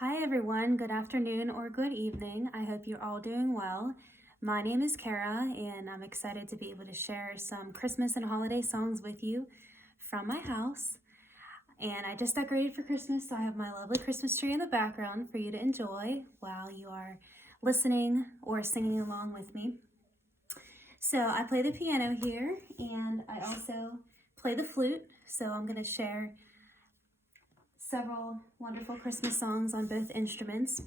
Hi, everyone. Good afternoon or good evening. I hope you're all doing well. My name is Kara, and I'm excited to be able to share some Christmas and holiday songs with you from my house. And I just decorated for Christmas, so I have my lovely Christmas tree in the background for you to enjoy while you are listening or singing along with me. So I play the piano here, and I also play the flute. So I'm going to share several wonderful Christmas songs on both instruments.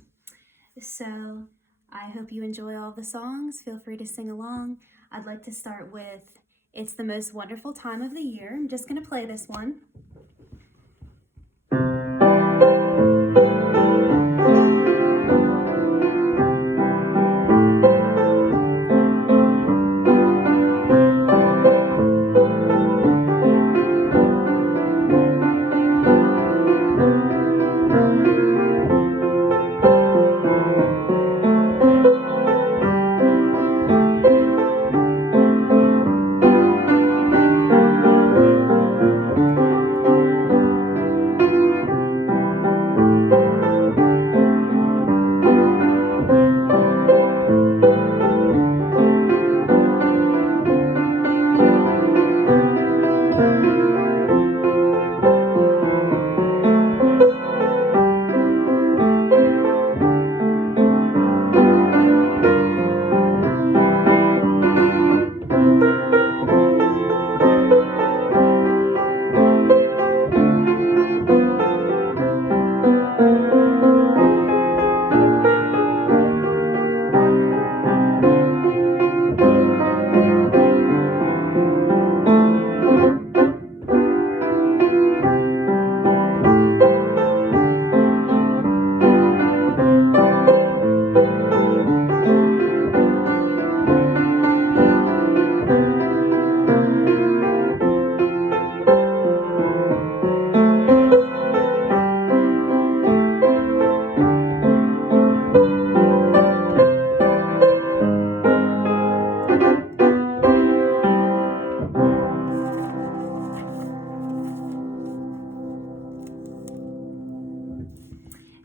So I hope you enjoy all the songs. Feel free to sing along. I'd like to start with It's the Most Wonderful Time of the Year. I'm just going to play this one.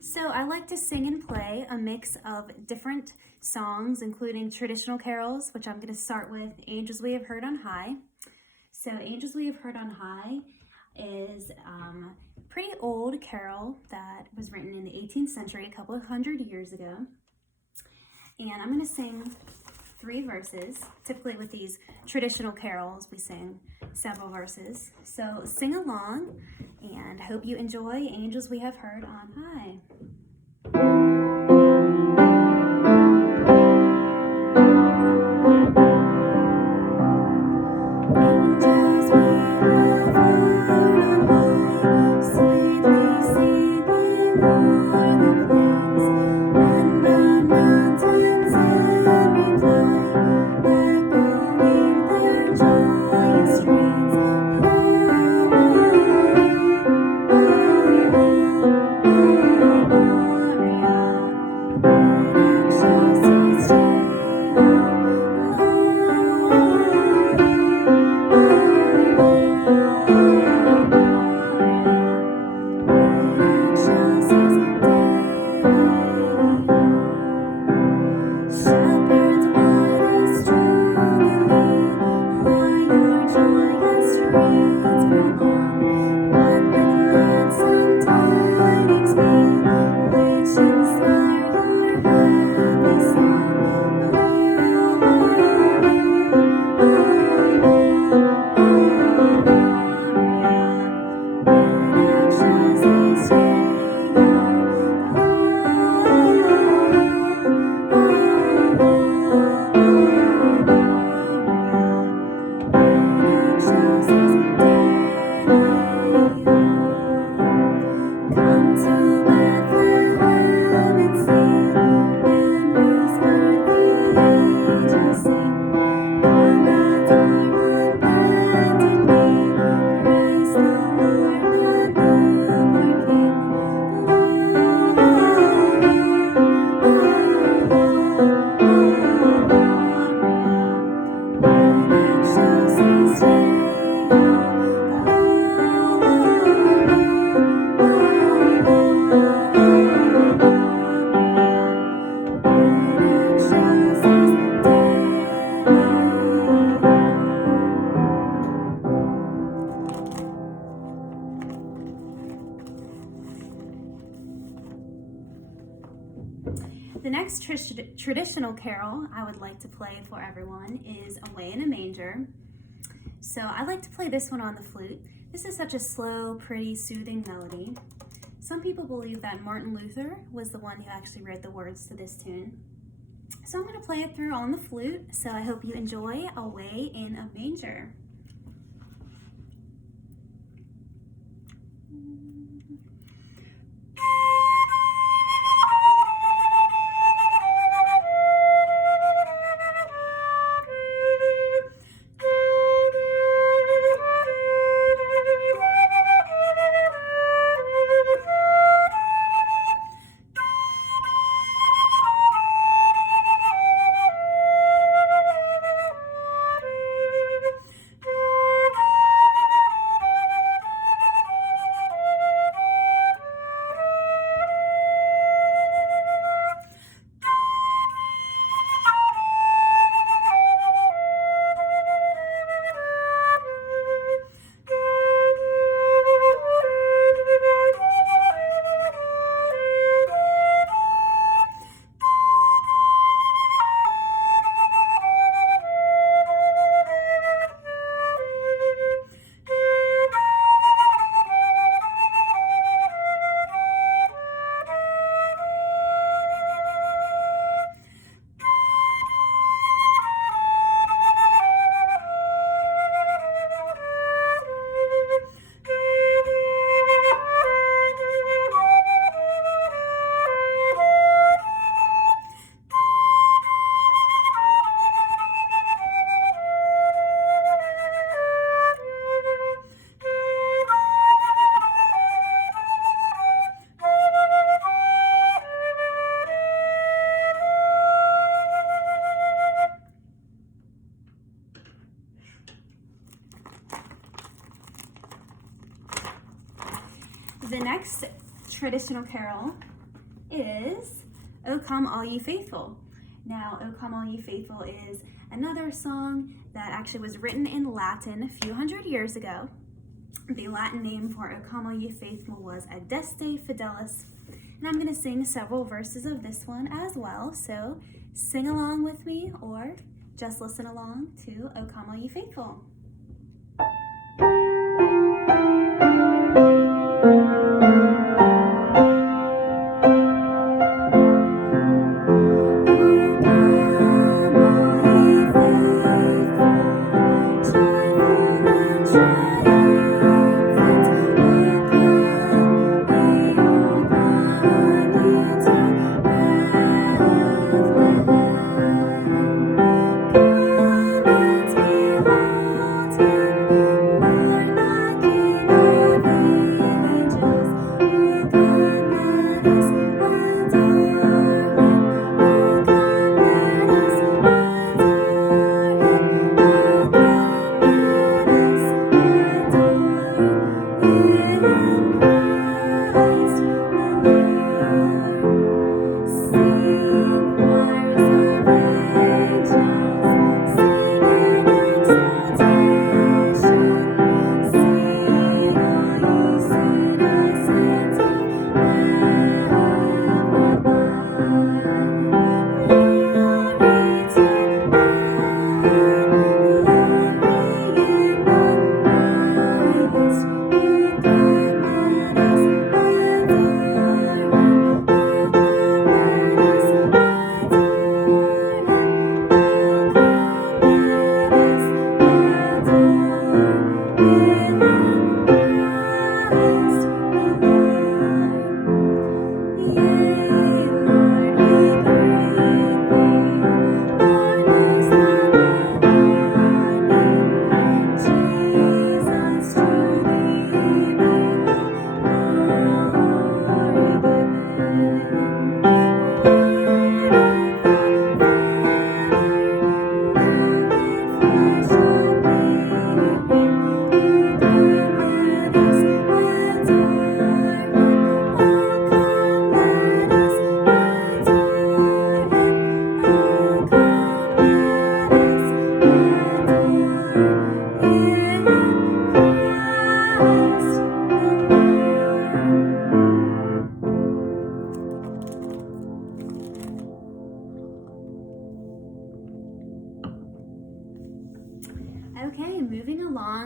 So I like to sing and play a mix of different songs, including traditional carols, which I'm going to start with Angels We Have Heard on High. So Angels We Have Heard on High is a pretty old carol that was written in the 18th century, a couple of hundred years ago. And I'm going to sing 3 verses. Typically with these traditional carols, we sing several verses. So sing along and hope you enjoy Angels We Have Heard on High. Angels we have heard on high, sweetly singing o'er the plains and the mountains in reply, echoing their joyous strains. Shepherds, what is Jubilee? O'er your joyous strains prolong. What the gladsome tidings be, which inspire your happy song? The next traditional carol I would like to play for everyone is Away in a Manger. So I like to play this one on the flute. This is such a slow, pretty, soothing melody. Some people believe that Martin Luther was the one who actually wrote the words to this tune. So I'm going to play it through on the flute, so I hope you enjoy Away in a Manger. The next traditional carol is O Come All Ye Faithful. Now, O Come All Ye Faithful is another song that actually was written in Latin a few hundred years ago. The Latin name for O Come All Ye Faithful was Adeste Fidelis. And I'm going to sing several verses of this one as well, so sing along with me or just listen along to O Come All Ye Faithful.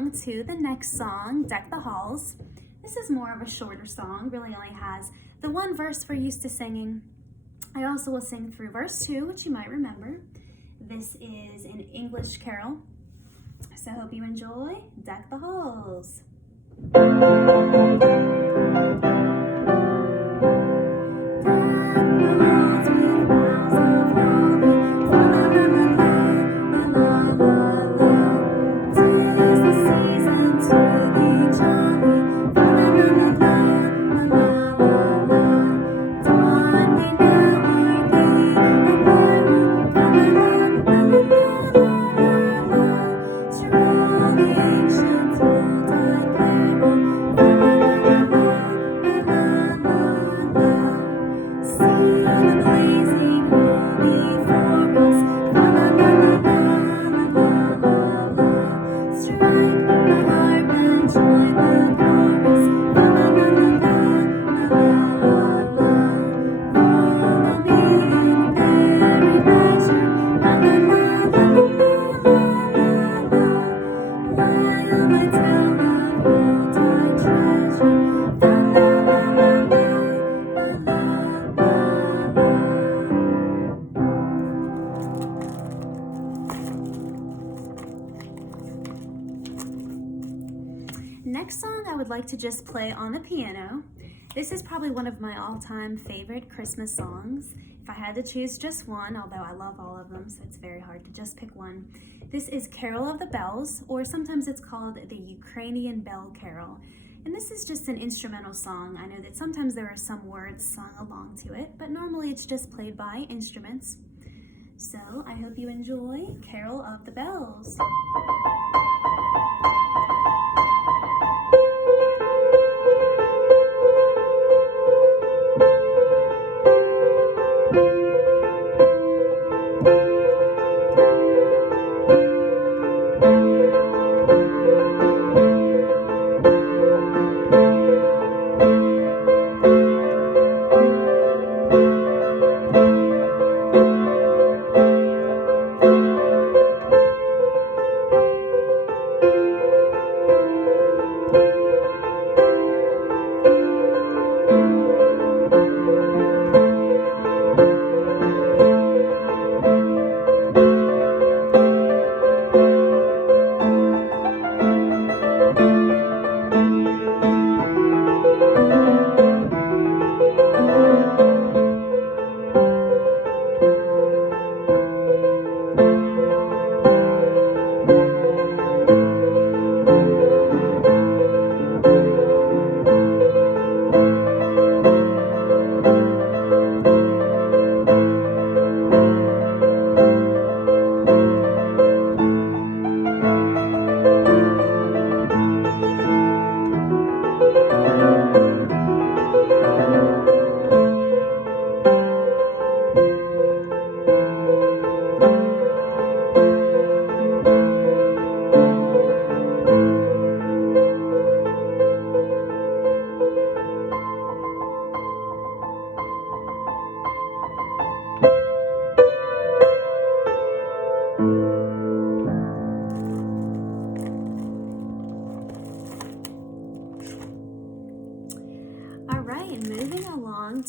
along to the next song, Deck the Halls. This is more of a shorter song, really only has the one verse we're used to singing. I also will sing through verse 2, which you might remember. This is an English carol, so I hope you enjoy Deck the Halls. Next song I would like to just play on the piano. This is probably one of my all-time favorite Christmas songs. If I had to choose just one, although I love all of them, so it's very hard to just pick one. This is Carol of the Bells, or sometimes it's called the Ukrainian Bell Carol. And this is just an instrumental song. I know that sometimes there are some words sung along to it, but normally it's just played by instruments. So I hope you enjoy Carol of the Bells.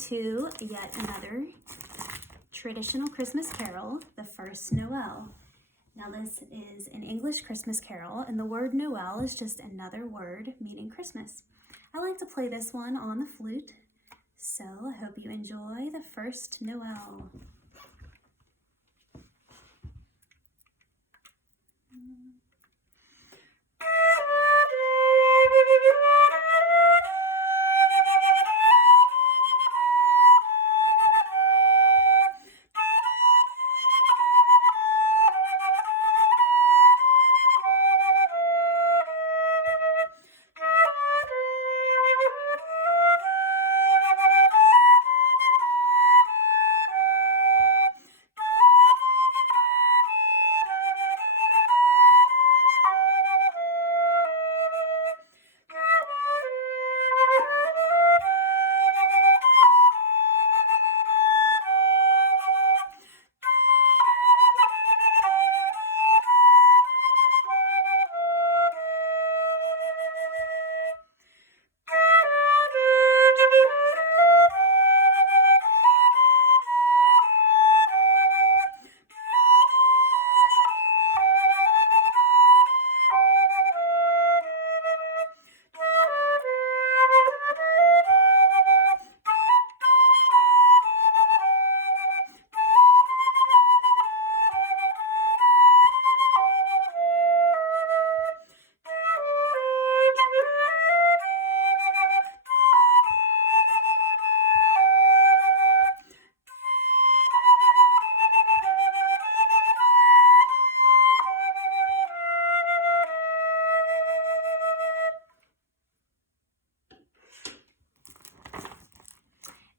To yet another traditional Christmas carol, The First Noel. Now this is an English Christmas carol, and the word Noel is just another word meaning Christmas. I like to play this one on the flute, so I hope you enjoy The First Noel.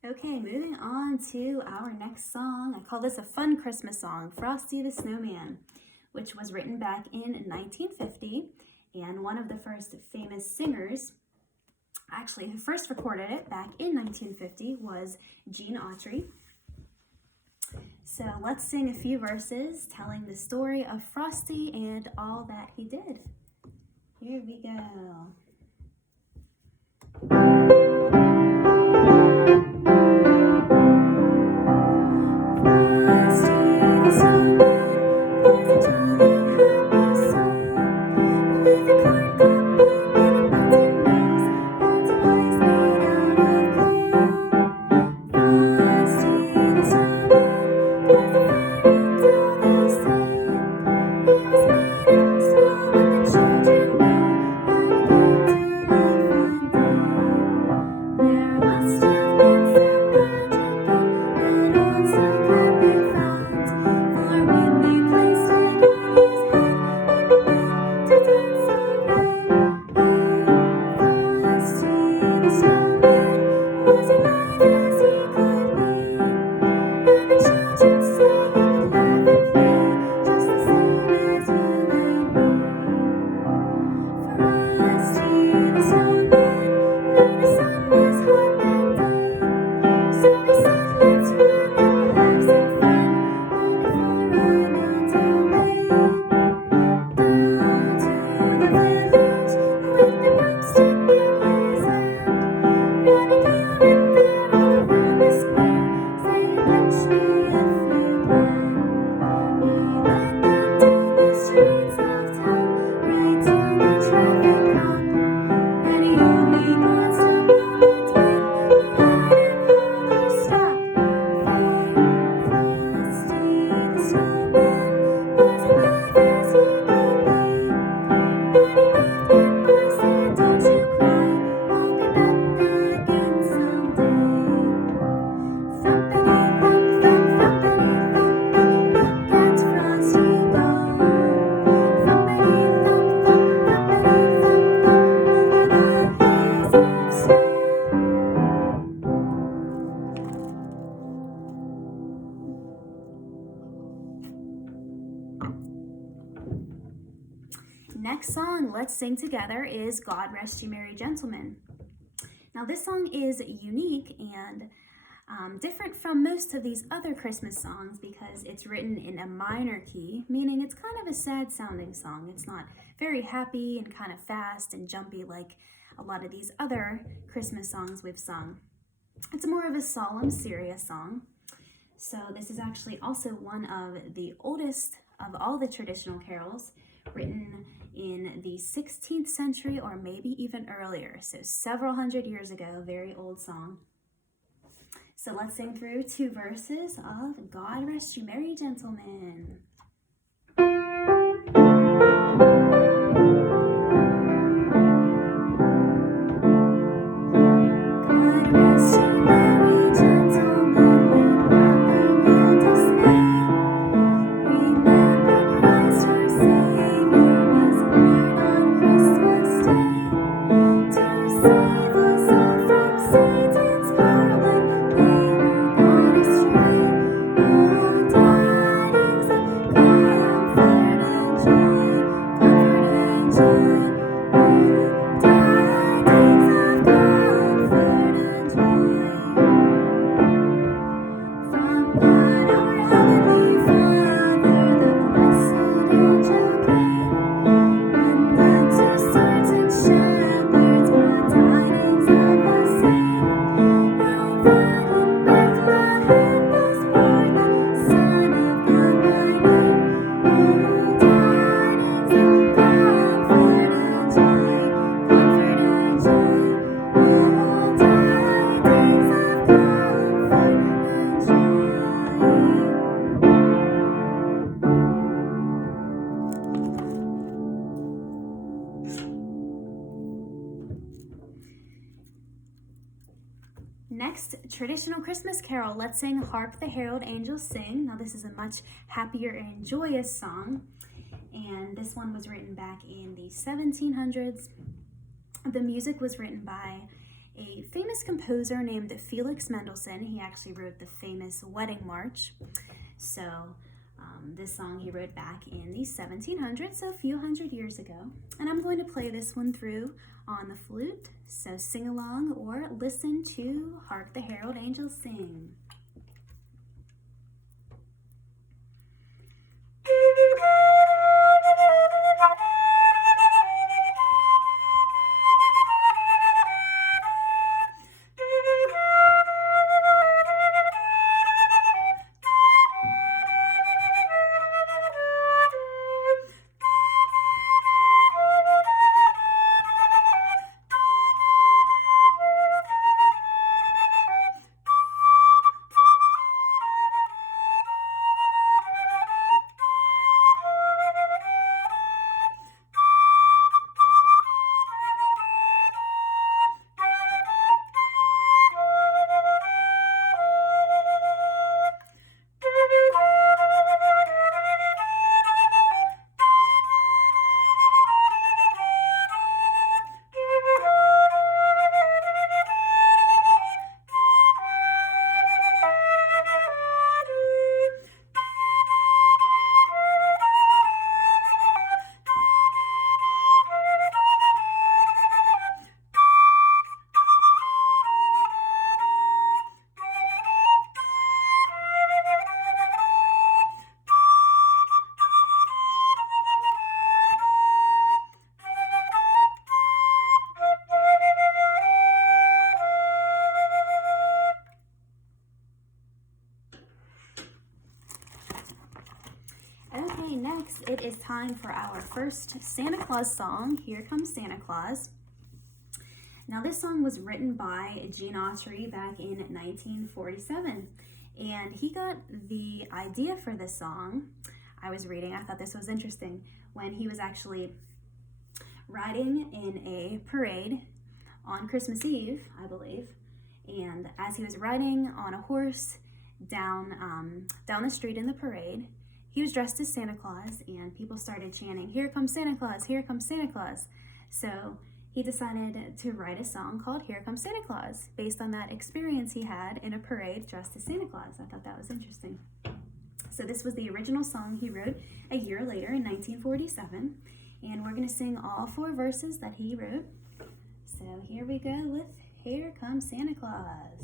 Okay, moving on to our next song. I call this a fun Christmas song, Frosty the Snowman, which was written back in 1950, and one of the first famous singers, actually who first recorded it back in 1950, was Gene Autry. So let's sing a few verses telling the story of Frosty and all that he did. Here we go. Next song, let's sing together, is God Rest You Merry Gentlemen. Now this song is unique and different from most of these other Christmas songs because it's written in a minor key, meaning it's kind of a sad sounding song. It's not very happy and kind of fast and jumpy like a lot of these other Christmas songs we've sung. It's more of a solemn, serious song. So this is actually also one of the oldest of all the traditional carols, written in the 16th century or maybe even earlier, so several hundred years ago, very old song. So let's sing through 2 verses of God Rest You Merry Gentlemen. God rest you merry gentlemen, let nothing you dismay. Remember Christ our Savior was born on Christmas Day to save us all from Satan's power when they were gone astray. Oh, tidings of comfort and joy, comfort and joy. Oh, tidings of comfort and joy. From God our heavenly Father, the blessed angel came, and unto certain shepherds brought tidings of the same, how that in Bethlehem was born the Son of God by name. Oh, tidings of comfort and joy, comfort and joy. Oh, tidings of comfort and joy. Next traditional Christmas carol, let's sing Hark the Herald Angels Sing. Now this is a much happier and joyous song, and this one was written back in the 1700s. The music was written by a famous composer named Felix Mendelssohn. He actually wrote the famous Wedding March. So this song he wrote back in the 1700s, so a few hundred years ago. And I'm going to play this one through on the flute, so sing along or listen to Hark the Herald Angels Sing. Okay, next it is time for our first Santa Claus song, Here Comes Santa Claus. Now this song was written by Gene Autry back in 1947, and he got the idea for this song, I was reading, I thought this was interesting, when he was actually riding in a parade on Christmas Eve, I believe, and as he was riding on a horse down the street in the parade, he was dressed as Santa Claus, and people started chanting, "Here comes Santa Claus, here comes Santa Claus." So he decided to write a song called Here Comes Santa Claus, based on that experience he had in a parade dressed as Santa Claus. I thought that was interesting. So this was the original song he wrote a year later in 1947, and we're going to sing all 4 verses that he wrote. So here we go with Here Comes Santa Claus.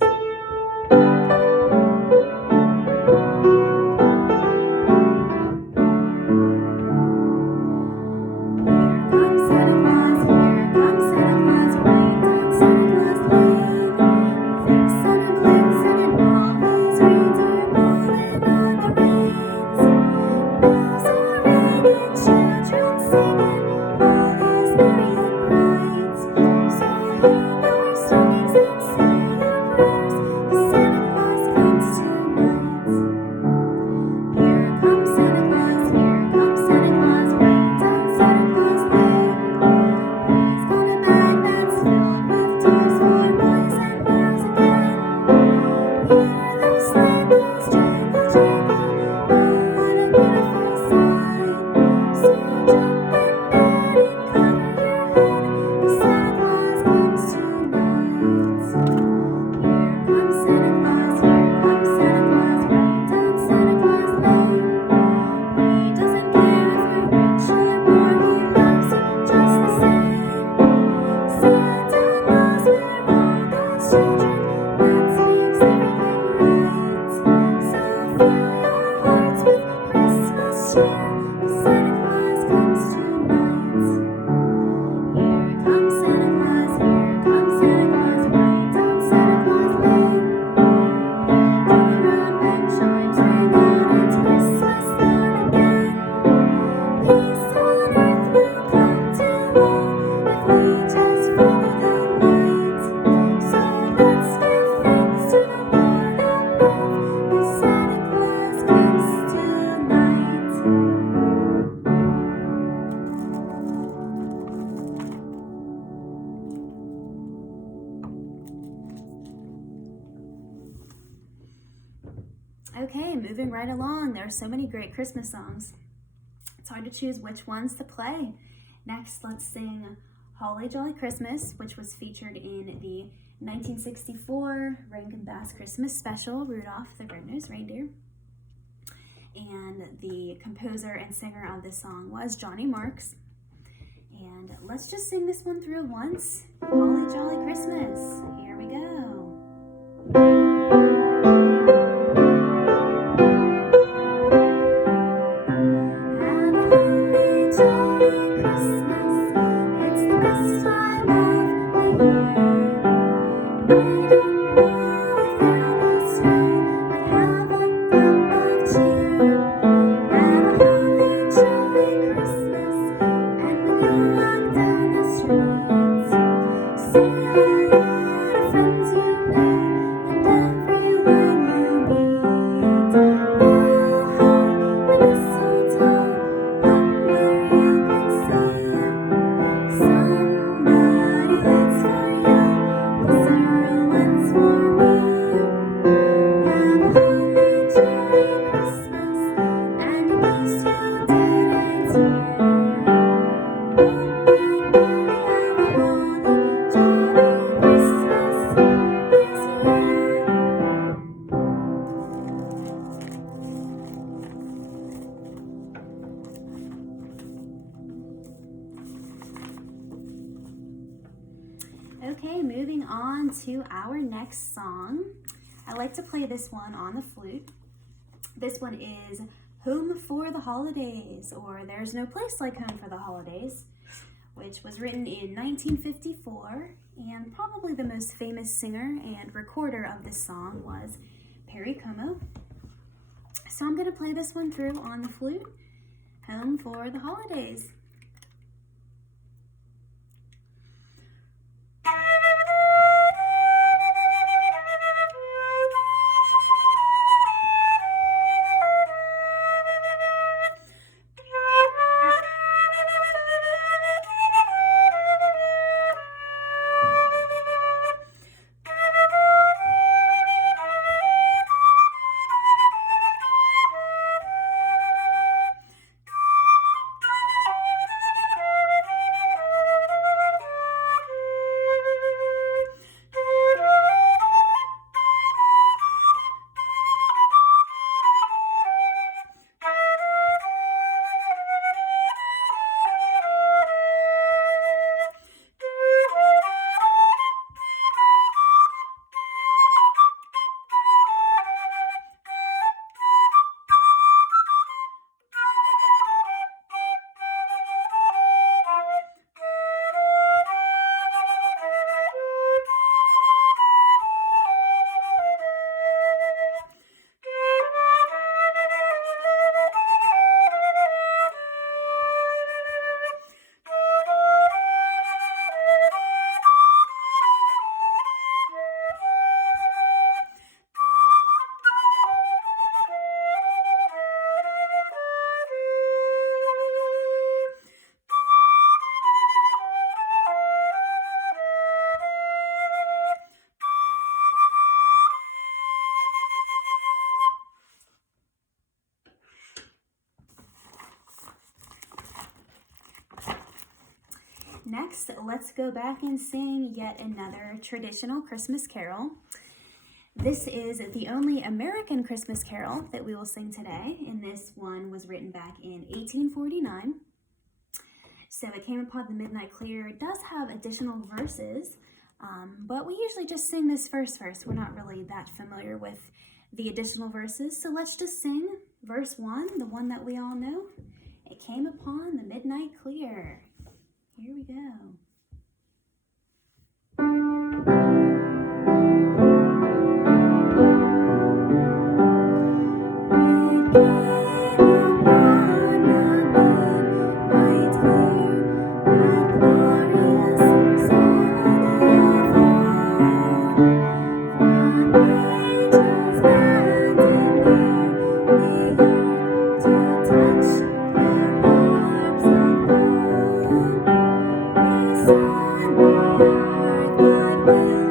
Okay, moving right along. There are so many great Christmas songs. It's hard to choose which ones to play. Next, let's sing Holly Jolly Christmas, which was featured in the 1964, Rankin Bass Christmas Special, Rudolph the Red-Nosed Reindeer. And the composer and singer of this song was Johnny Marks. And let's just sing this one through once. Holly Jolly Christmas. Here we go. Have a holly jolly Christmas. It's the best time of the year. I don't know if that is true, but have a cup of cheer. Have a holly jolly Christmas, and when you walk down the streets, say hello to friends you know and everyone you meet. Oh, ho, the mistletoe hung where you can see somebody waits for you. This earl waits for me. Have a holly jolly Christmas, and in case you didn't hear, everybody have a holly jolly Christmas this year. Okay, moving on to our next song. I like to play this one on the flute. This one is Home for the Holidays, or There's No Place Like Home for the Holidays, which was written in 1954, and probably the most famous singer and recorder of this song was Perry Como. So I'm going to play this one through on the flute, Home for the Holidays. Next, let's go back and sing yet another traditional Christmas carol. This is the only American Christmas carol that we will sing today, and this one was written back in 1849. So It Came Upon the Midnight Clear. It does have additional verses, but we usually just sing this first verse. We're not really that familiar with the additional verses, so let's just sing verse 1, the one that we all know. It came upon the midnight clear. Here we go. Sun, earth, but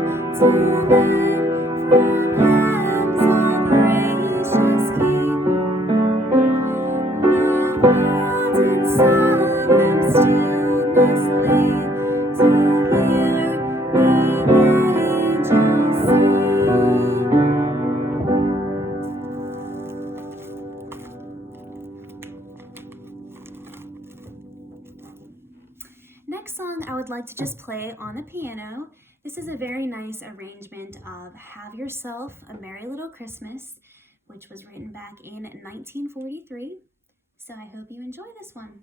about to just play on the piano. This is a very nice arrangement of Have Yourself a Merry Little Christmas, which was written back in 1943. So I hope you enjoy this one.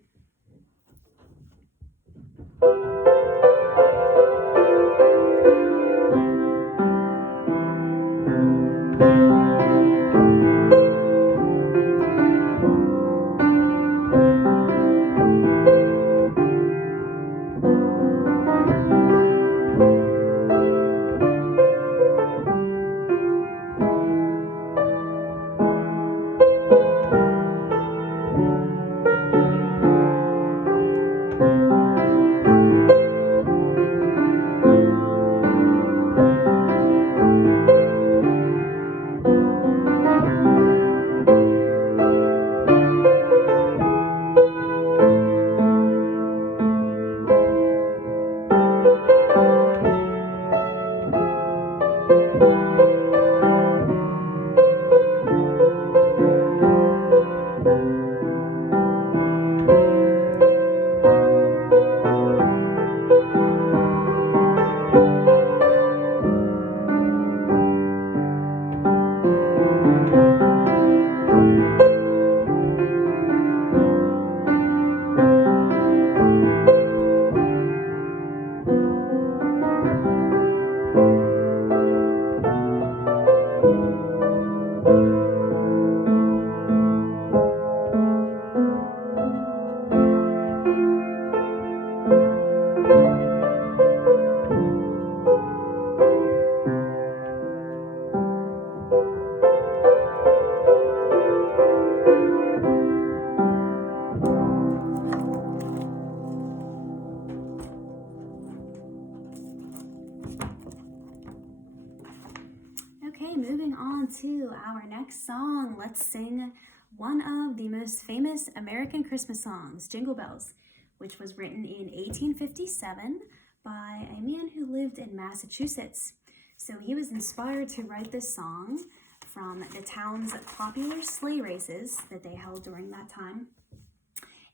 Okay, moving on to our next song. Let's sing one of the most famous American Christmas songs, Jingle Bells, which was written in 1857 by a man who lived in Massachusetts. So he was inspired to write this song from the town's popular sleigh races that they held during that time.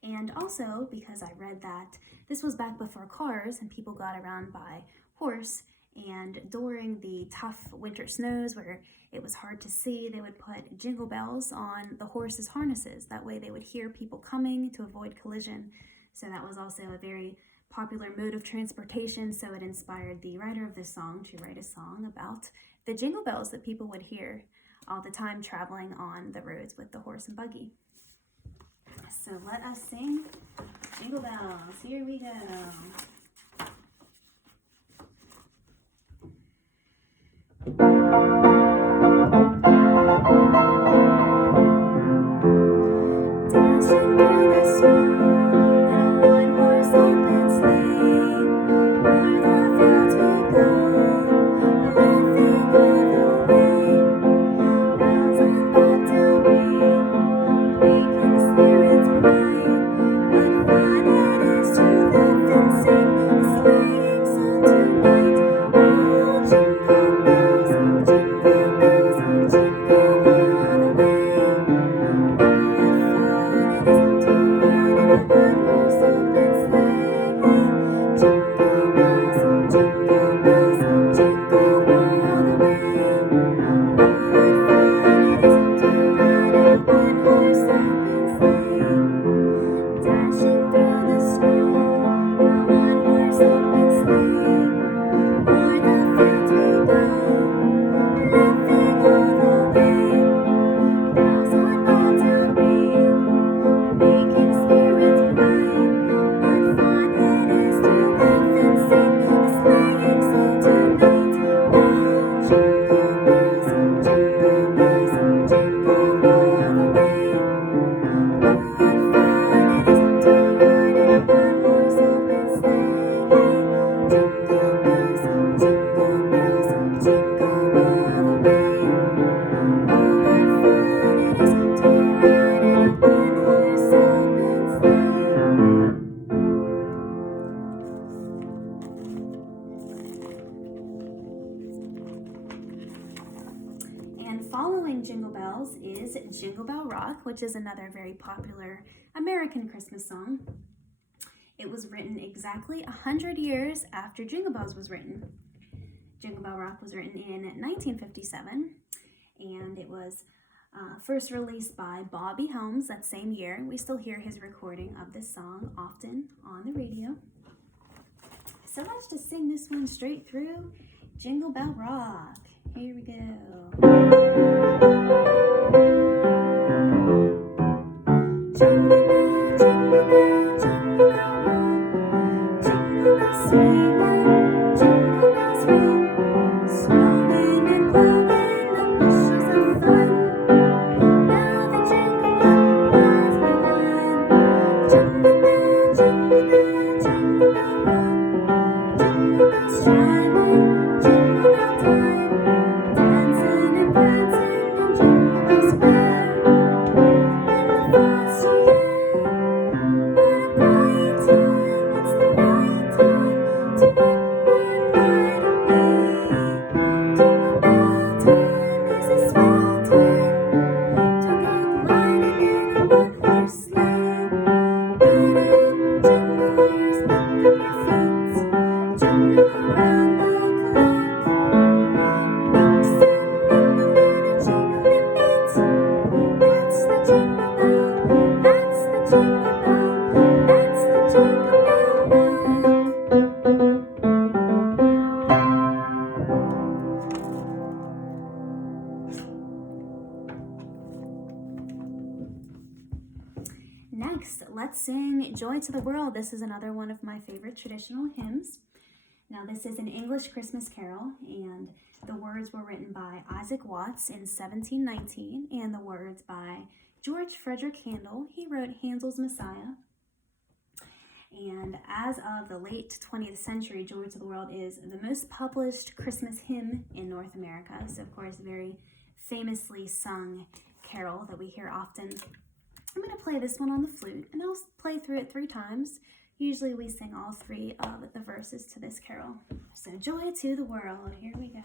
And also because I read that this was back before cars and people got around by horse. And during the tough winter snows where it was hard to see, they would put jingle bells on the horses' harnesses. That way they would hear people coming to avoid collision. So that was also a very popular mode of transportation. So it inspired the writer of this song to write a song about the jingle bells that people would hear all the time traveling on the roads with the horse and buggy. So let us sing Jingle Bells. Here we go. Dashing through the snow in a one-horse open sleigh, o'er the fields we go, laughing all the way. Bells and bobtail ring, making spirits bright. What fun it is to laugh and sing a sleighing song tonight! Oh, jingle bells, jingle bells, jingle all the way. Following Jingle Bells is Jingle Bell Rock, which is another very popular American Christmas song. It was written exactly 100 years after Jingle Bells was written. Jingle Bell Rock was written in 1957, and it was first released by Bobby Helms that same year. We still hear his recording of this song often on the radio. So let's just sing this one straight through. Jingle Bell Rock. Here we go. Jingle bell, jingle bell, jingle bell rock. Jingle bells swing and jingle bells ring. Snowing and blowing the bushels of fun. Now the jingle bell has begun. Jingle bell, jingle bell, jingle bell rock. Jingle bells chiming, jingle bell time. Dancing and prancing in Jingle Bell Square. When the frosty air, what a bright time! It's the right time to put one night away. Jingle bell time is a swell time to go gliding in a one-horse sleigh. Get up, jingle horse, pick up your feet, jingle around the clock. Mix and mingle in a jingling beat. That's the jingle bell, that's the jingle bell, that's the jingle bell rock. Next, let's sing Joy to the World. This is another one of my favorite traditional hymns. Now, this is an English Christmas carol, and the words were written by Isaac Watts in 1719, and the words by George Frederick Handel. He wrote Handel's Messiah. And as of the late 20th century, Joy to the World is the most published Christmas hymn in North America. So, of course, very famously sung carol that we hear often. I'm going to play this one on the flute, and I'll play through it 3 times. Usually we sing all 3 of the verses to this carol. So, Joy to the World, here we go.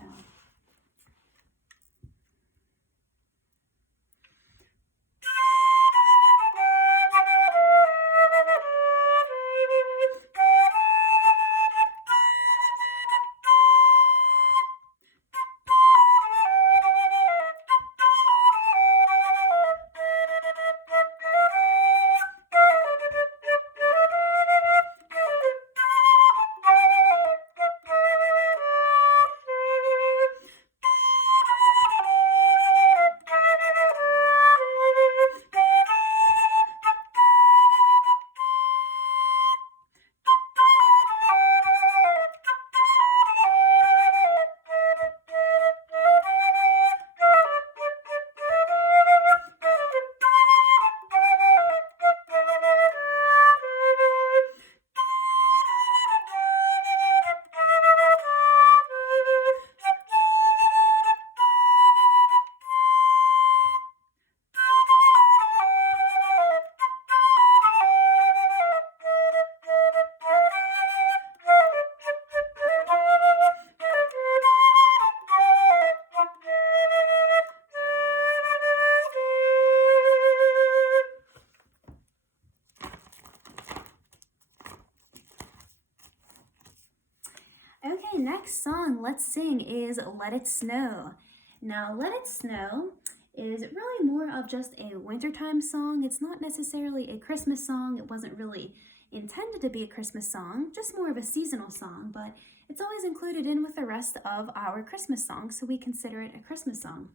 Okay, next song let's sing is Let It Snow. Now, Let It Snow is really more of just a wintertime song. It's not necessarily a Christmas song. It wasn't really intended to be a Christmas song, just more of a seasonal song, but it's always included in with the rest of our Christmas songs, so we consider it a Christmas song.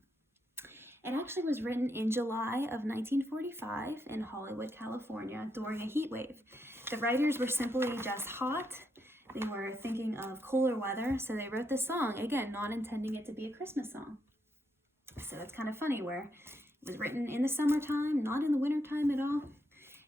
It actually was written in July of 1945 in Hollywood, California during a heat wave. The writers were simply just hot. They were thinking of cooler weather, so they wrote this song, again, not intending it to be a Christmas song. So it's kind of funny where it was written in the summertime, not in the wintertime at all.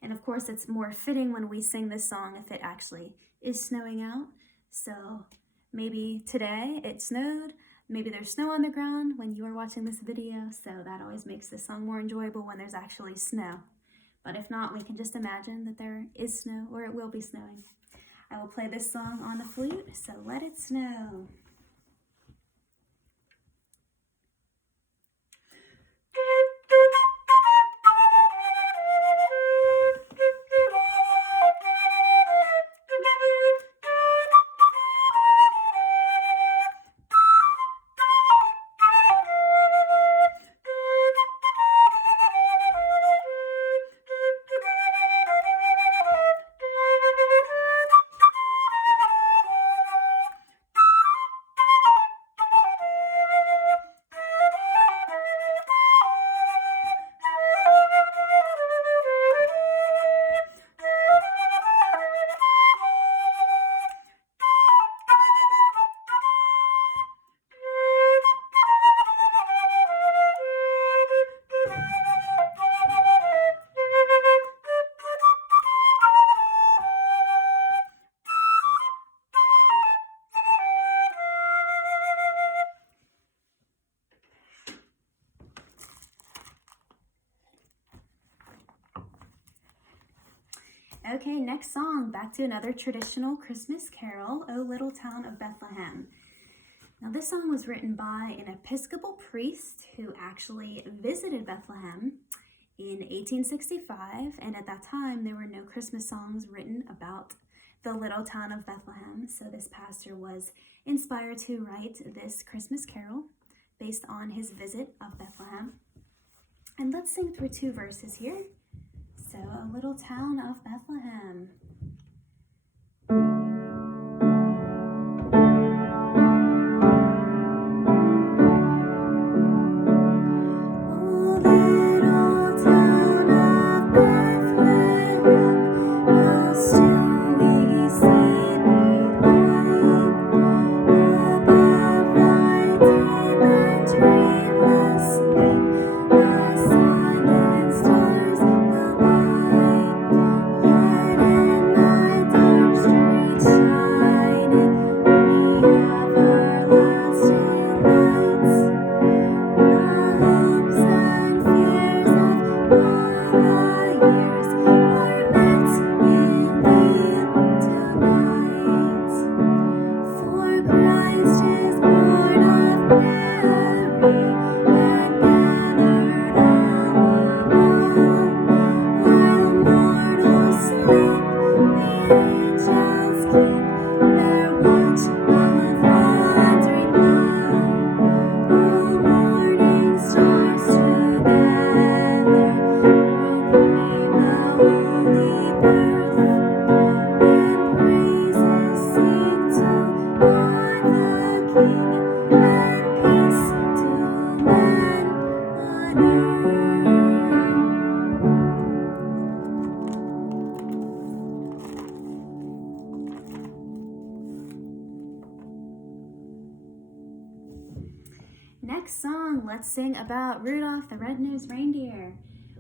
And of course, it's more fitting when we sing this song if it actually is snowing out. So maybe today it snowed, maybe there's snow on the ground when you are watching this video, so that always makes this song more enjoyable when there's actually snow. But if not, we can just imagine that there is snow or it will be snowing. I will play this song on the flute, so Let It Snow. Okay, next song, back to another traditional Christmas carol, O Little Town of Bethlehem. Now, this song was written by an Episcopal priest who actually visited Bethlehem in 1865, and at that time, there were no Christmas songs written about the little town of Bethlehem, so this pastor was inspired to write this Christmas carol based on his visit of Bethlehem. And let's sing through 2 verses here. So, a little town of Bethlehem. Next song, let's sing about Rudolph the Red-Nosed Reindeer,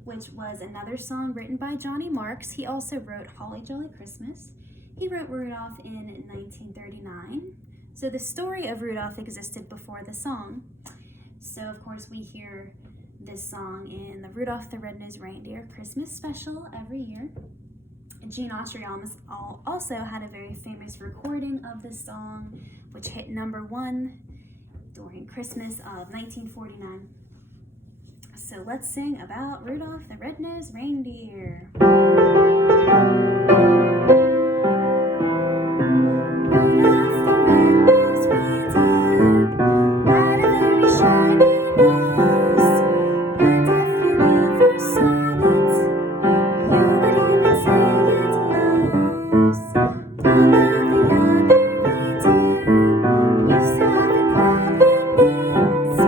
which was another song written by Johnny Marks. He also wrote Holly Jolly Christmas. He wrote Rudolph in 1939. So the story of Rudolph existed before the song. So of course we hear this song in the Rudolph the Red-Nosed Reindeer Christmas special every year. Gene Autry also had a very famous recording of this song, which hit #1 during Christmas of 1949. So let's sing about Rudolph the Red-Nosed Reindeer. Rudolph the red-nosed reindeer had a very shiny nose, and if you never saw it, you would even say it glows. All of the other reindeer used to have a common names.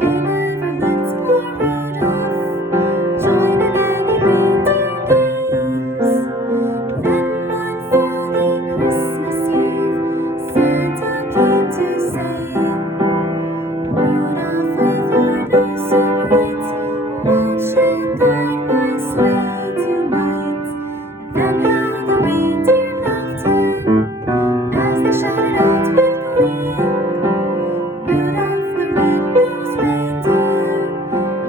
They never let poor Rudolph join in any reindeer games. Then one foggy Christmas Eve, Santa came to say, Rudolph, with your nose so bright, won't you guide my sleigh tonight? Then how the reindeer loved him as they shouted out with glee, Rudolph the red-nosed reindeer,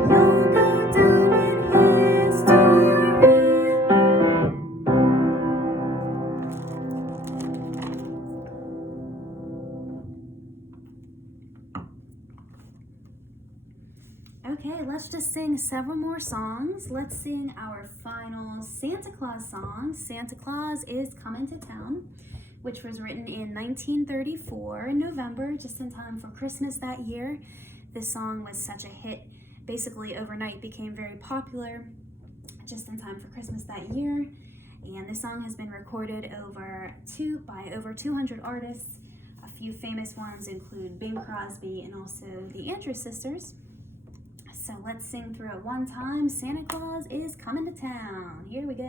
you'll go down in history. Okay, let's just sing several more songs. Let's sing our final Santa Claus song, Santa Claus is Coming to Town, which was written in 1934 in November, just in time for Christmas that year. This song was such a hit, basically overnight became very popular, just in time for Christmas that year. And this song has been recorded by over 200 artists. A few famous ones include Bing Crosby and also the Andrews Sisters. So let's sing through it one time. Santa Claus is coming to town. Here we go.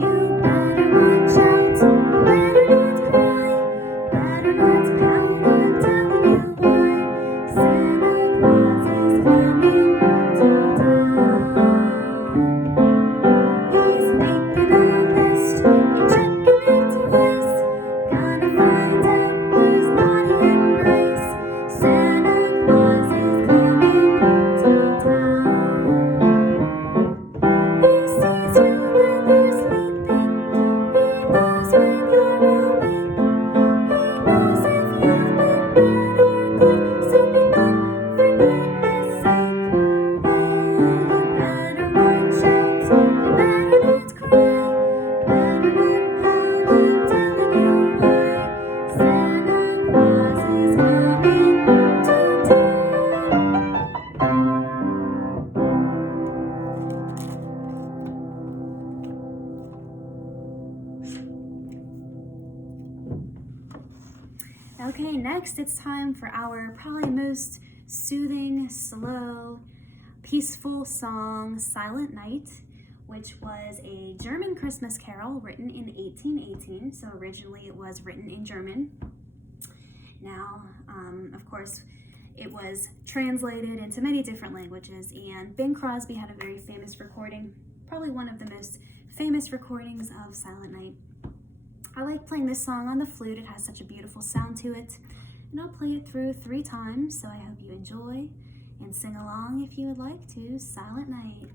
You better watch out, better not cry, better not pout Okay, next it's time for our probably most soothing, slow, peaceful song, Silent Night, which was a German Christmas carol written in 1818. So originally it was written in German. Now, of course, it was translated into many different languages, and Bing Crosby had a very famous recording, probably one of the most famous recordings of Silent Night. I like playing this song on the flute. It has such a beautiful sound to it, and I'll play it through 3 times, so I hope you enjoy and sing along if you would like to. Silent Night.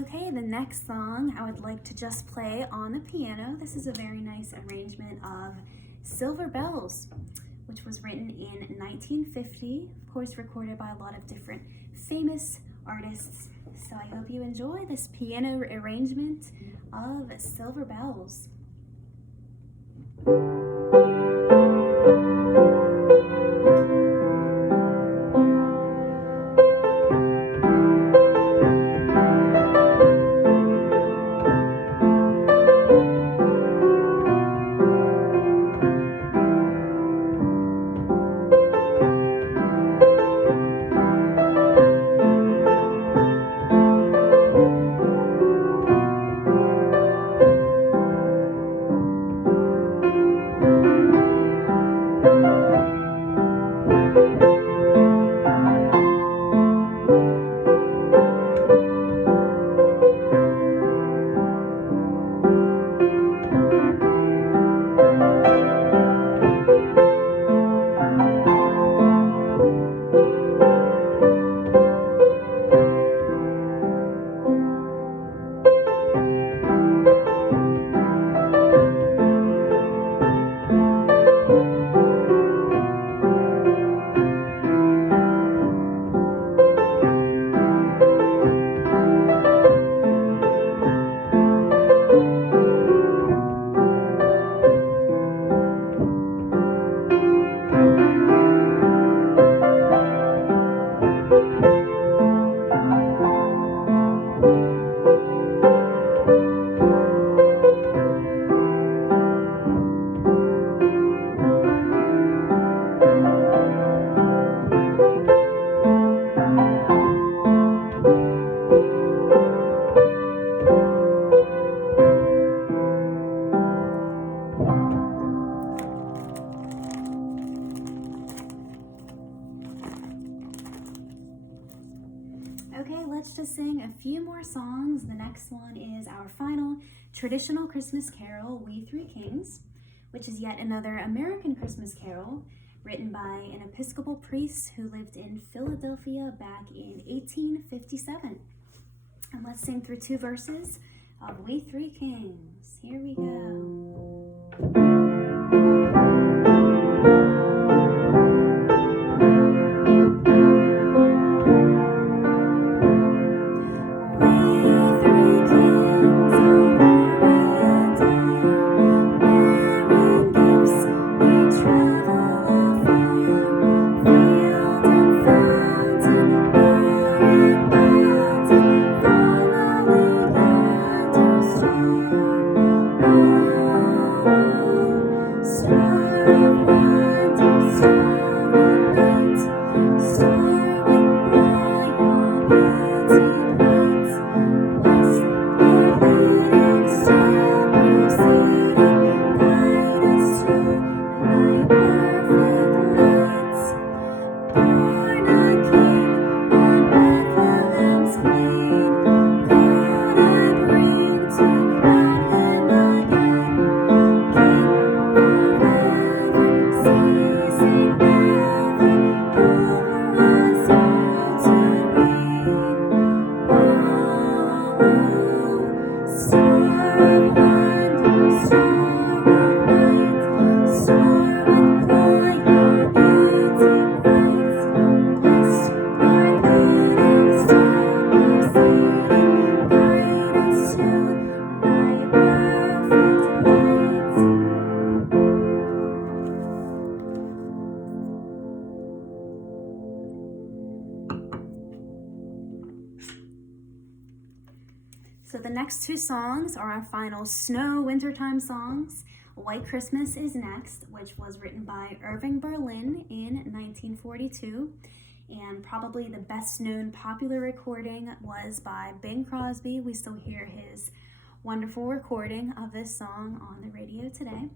Okay, the next song I would like to just play on the piano. This is a very nice arrangement of Silver Bells, which was written in 1950, of course recorded by a lot of different famous artists. So I hope you enjoy this piano arrangement of Silver Bells. Okay, let's just sing a few more songs. The next one is our final traditional Christmas carol, We Three Kings, which is yet another American Christmas carol written by an Episcopal priest who lived in Philadelphia back in 1857. And let's sing through 2 verses of We Three Kings. Here we go. So the next 2 songs are our final snow wintertime songs. White Christmas is next, which was written by Irving Berlin in 1942. And probably the best known popular recording was by Bing Crosby. We still hear his wonderful recording of this song on the radio today.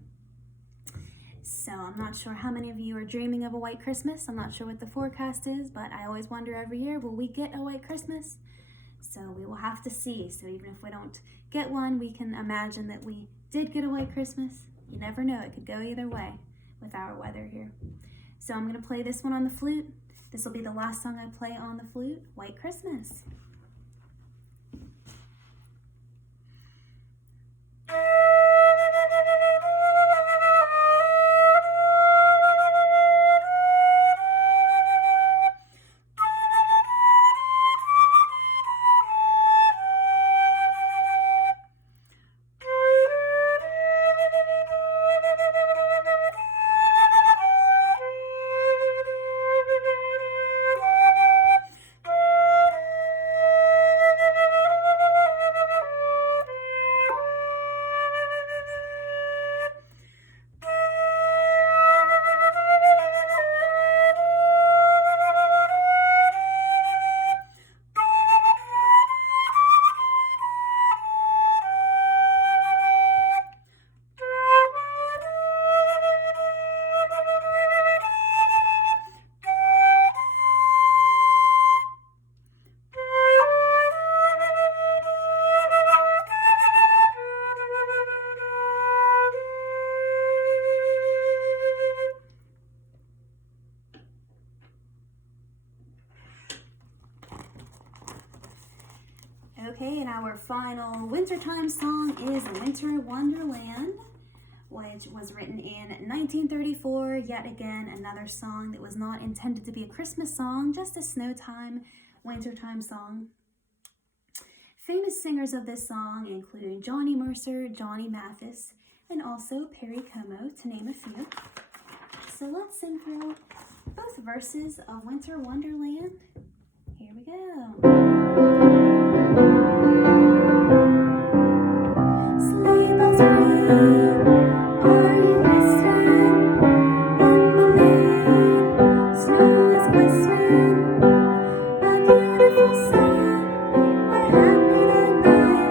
So I'm not sure how many of you are dreaming of a white Christmas. I'm not sure what the forecast is, but I always wonder every year, will we get a white Christmas? So we will have to see. So even if we don't get one, we can imagine that we did get a white Christmas. You never know, it could go either way with our weather here. So I'm going to play this one on the flute. This will be the last song I play on the flute, White Christmas. Okay, and our final wintertime song is Winter Wonderland, which was written in 1934. Yet again, another song that was not intended to be a Christmas song, just a snowtime, wintertime song. Famous singers of this song include Johnny Mercer, Johnny Mathis, and also Perry Como, to name a few. So let's sing through both verses of Winter Wonderland. Here we go. Sleigh bells ring, are you listening? In the lane, snow is glistening, a beautiful sight. We're happy tonight,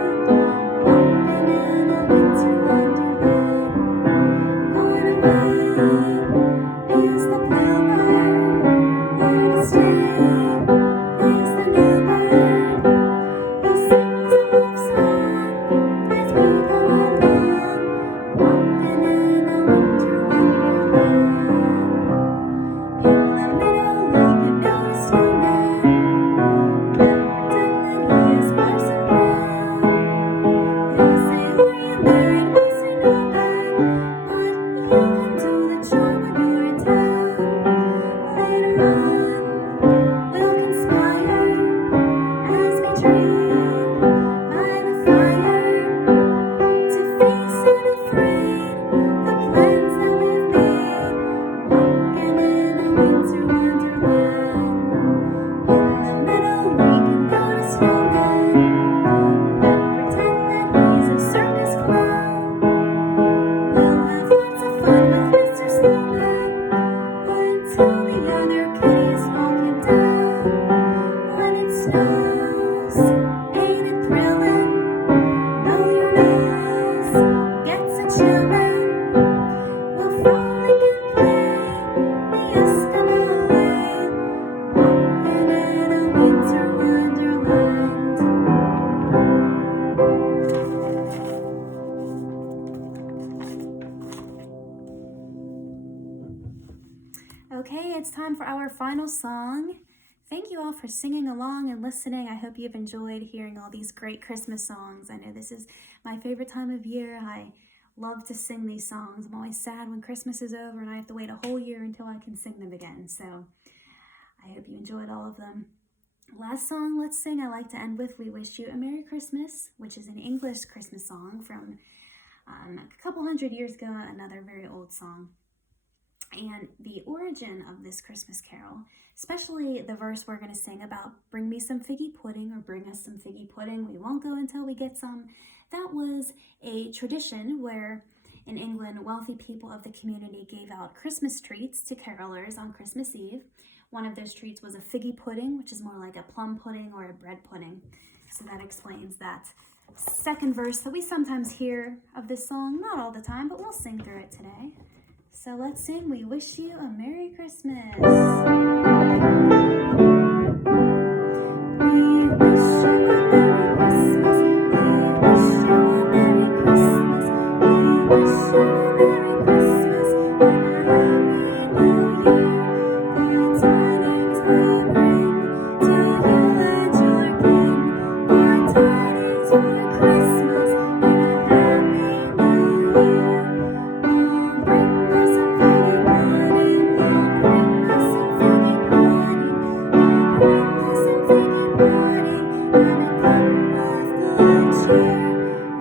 walking in a winter wonderland. Going away is the bluebird, here to stay is the new bird. till the other kitties walk him down. When it snows, ain't it thrilling? Though your nose gets a chillin', we'll frolic and play the Eskimo way, walking in a winter wonderland. Okay, it's time for our final song. Thank you all for singing along and listening. I hope you've enjoyed hearing all these great Christmas songs. I know this is my favorite time of year. I love to sing these songs. I'm always sad when Christmas is over and I have to wait a whole year until I can sing them again. So I hope you enjoyed all of them. Last song let's sing, I like to end with We Wish You a Merry Christmas, which is an English Christmas song from a couple hundred years ago, another very old song. And the origin of this Christmas carol, especially the verse we're going to sing about bring me some figgy pudding or bring us some figgy pudding, we won't go until we get some, that was a tradition where in England, wealthy people of the community gave out Christmas treats to carolers on Christmas Eve. One of those treats was a figgy pudding, which is more like a plum pudding or a bread pudding. So that explains that second verse that we sometimes hear of this song, not all the time, but we'll sing through it today. So let's sing We Wish You a Merry Christmas. We wish you a Merry Christmas. We wish you a Merry Christmas. We wish you a Merry Christmas and a Happy New Year. Good tidings we bring to you and your King. Good tidings for Christmas and a Happy New Year. Bring us some figgy pudding, bring us some figgy pudding, bring us some figgy pudding, and a cup of good cheer.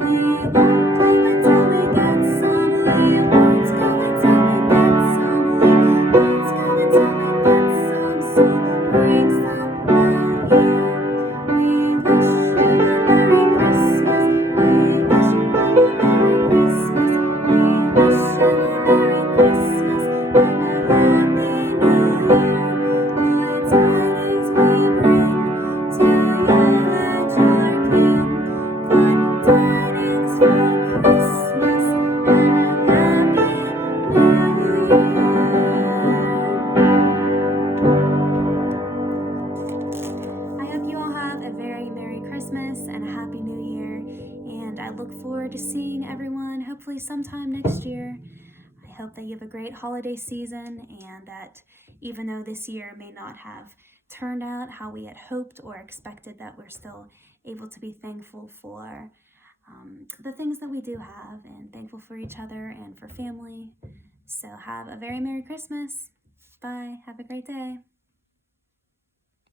We won't go until we get some, we won't go until we get some, we won't go until we get some, so bring some out here. We wish you a Merry Christmas, we wish you a Merry Christmas, we wish you a Merry Christmas and a Happy New Year. Good tidings we bring to you and your King. Good tidings for Christmas and a Happy New Year. I hope you all have a very Merry Christmas and a Happy New Year, and I look forward to seeing everyone hopefully sometime next year. I hope that you have a great holiday season and that even though this year may not have turned out how we had hoped or expected, that we're still able to be thankful for the things that we do have and thankful for each other and for family. So have a very Merry Christmas. Bye. Have a great day.